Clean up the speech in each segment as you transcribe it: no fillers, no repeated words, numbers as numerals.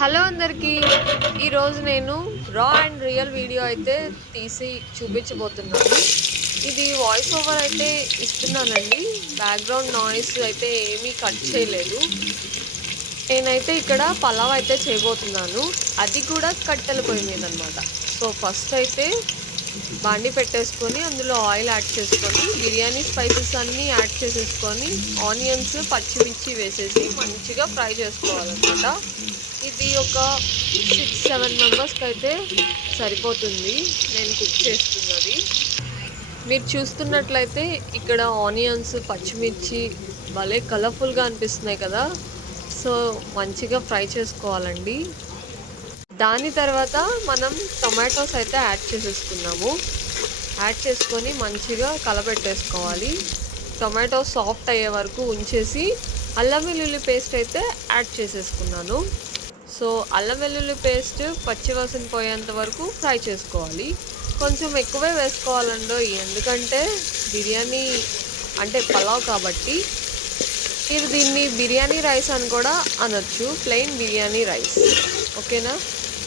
Hello అందరికీ. ఈరోజు నేను రా అండ్ రియల్ వీడియో అయితే తీసి చూపించబోతున్నాను. ఇది వాయిస్ ఓవర్ అయితే ఇస్తున్నానండి. బ్యాక్గ్రౌండ్ నాయిస్ అయితే ఏమీ కట్ చేయలేదు. నేనైతే ఇక్కడ పలావ్ అయితే చేయబోతున్నాను. అది కూడా కట్టెల పొయ్యి మీద అనమాట. సో ఫస్ట్ అయితే బాండి పెట్టేసుకొని అందులో ఆయిల్ యాడ్ చేసుకొని బిర్యానీ స్పైసెస్ అన్నీ యాడ్ చేసేసుకొని ఆనియన్స్ పచ్చిమిర్చి వేసేసి మంచిగా ఫ్రై చేసుకోవాలన్నమాట. ఇది ఒక 6-7 మెంబర్స్కి అయితే సరిపోతుంది నేను కుక్ చేస్తున్నది. మీరు చూస్తున్నట్లయితే ఇక్కడ ఆనియన్స్ పచ్చిమిర్చి భలే కలర్ఫుల్గా అనిపిస్తున్నాయి కదా. సో మంచిగా ఫ్రై చేసుకోవాలండి. దాని తర్వాత మనం టొమాటోస్ అయితే యాడ్ చేసేసుకున్నాము. యాడ్ చేసుకొని మంచిగా కలబెట్టేసుకోవాలి. టొమాటో సాఫ్ట్ అయ్యే వరకు ఉంచేసి అల్లం వెల్లుల్లి పేస్ట్ అయితే యాడ్ చేసేసుకున్నాను. సో అల్లం వెల్లుల్లి పేస్ట్ పచ్చివాసన పోయేంత వరకు ఫ్రై చేసుకోవాలి. కొంచెం ఎక్కువే వేసుకోవాలండో, ఎందుకంటే బిర్యానీ అంటే పలావ్ కాబట్టి. మీరు దీన్ని బిర్యానీ రైస్ అని కూడా అనొచ్చు, ప్లెయిన్ బిర్యానీ రైస్. ఓకేనా.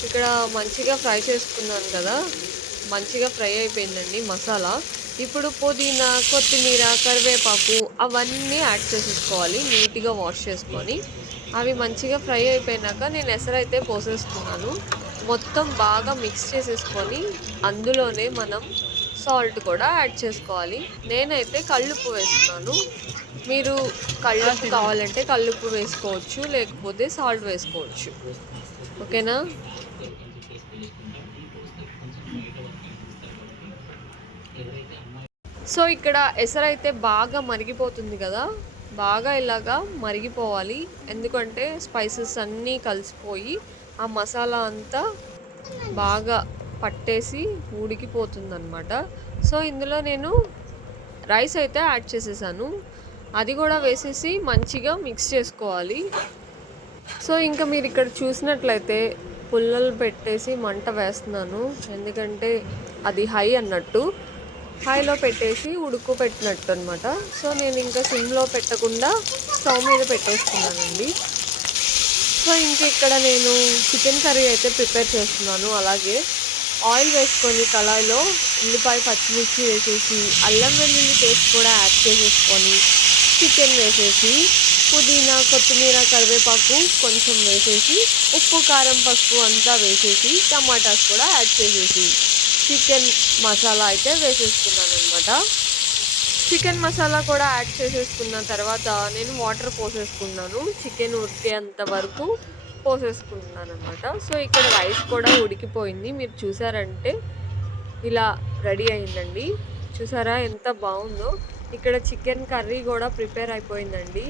ఇక్కడ మంచిగా ఫ్రై చేసుకున్నాను కదా, మంచిగా ఫ్రై అయిపోయిందండి మసాలా. ఇప్పుడు పుదీనా, కొత్తిమీర, కరివేపాకు అవన్నీ యాడ్ చేసేసుకోవాలి. నీట్గా వాష్ చేసుకొని అవి మంచిగా ఫ్రై అయిపోయినాక నేను ఎసరైతే పోసేసుకున్నాను. మొత్తం బాగా మిక్స్ చేసేసుకొని అందులోనే మనం సాల్ట్ కూడా యాడ్ చేసుకోవాలి. నేనైతే కల్లుప్పు వేస్తున్నాను. మీరు కల్లుప్పు కావాలంటే కల్లుప్పు వేసుకోవచ్చు, లేకపోతే సాల్ట్ వేసుకోవచ్చు. ఓకేనా. సో ఇక్కడ ఎసరైతే బాగా మరిగిపోతుంది కదా, బాగా ఇలాగా మరిగిపోవాలి. ఎందుకంటే స్పైసెస్ అన్నీ కలిసిపోయి ఆ మసాలా అంతా బాగా పట్టేసి ఉడికిపోతుంది అనమాట. సో ఇందులో నేను రైస్ అయితే యాడ్ చేసేసాను. అది కూడా వేసేసి మంచిగా మిక్స్ చేసుకోవాలి. సో ఇంకా మీరు ఇక్కడ చూసినట్లయితే పుల్లలు పెట్టేసి మంట వేస్తున్నాను, ఎందుకంటే అది హై అన్నట్టు. హైలో పెట్టేసి పెట్టినట్టు అనమాట. సో నేను ఇంకా సిమ్లో పెట్టకుండా స్టవ్ మీద పెట్టేసుకున్నానండి. సో ఇంక ఇక్కడ నేను చికెన్ కర్రీ అయితే ప్రిపేర్ చేస్తున్నాను. అలాగే ఆయిల్ వేసుకొని కళాయిలో ఉల్లిపాయ పచ్చిమిర్చి వేసేసి అల్లం వెల్లుల్లి పేస్ట్ కూడా యాడ్ చేసేసుకొని చికెన్ వేసేసి పుదీనా, కొత్తిమీర, కరివేపాకు కొంచెం వేసేసి ఉప్పు, కారం, పసుపు అంతా వేసేసి టమాటాస్ కూడా యాడ్ చేసేసి చికెన్ మసాలా అయితే వేసేసుకున్నాను అనమాట. చికెన్ మసాలా కూడా యాడ్ చేసేసుకున్న తర్వాత నేను వాటర్ పోసేసుకున్నాను. చికెన్ ఉడికేంత వరకు పోసేసుకున్నాను అనమాట. సో ఇక్కడ రైస్ కూడా ఉడికిపోయింది. మీరు చూసారంటే ఇలా రెడీ అయిందండి. చూసారా ఎంత బాగుందో. ఇక్కడ చికెన్ కర్రీ కూడా ప్రిపేర్ అయిపోయిందండి.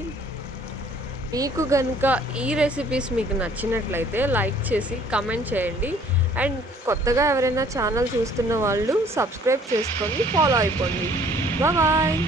మీకు కనుక ఈ రెసిపీస్ మీకు నచ్చినట్లయితే లైక్ చేసి కమెంట్ చేయండి. అండ్ కొత్తగా ఎవరైనా ఛానల్ చూస్తున్న వాళ్ళు సబ్స్క్రైబ్ చేసుకొని ఫాలో అయిపోండి. బాయ్.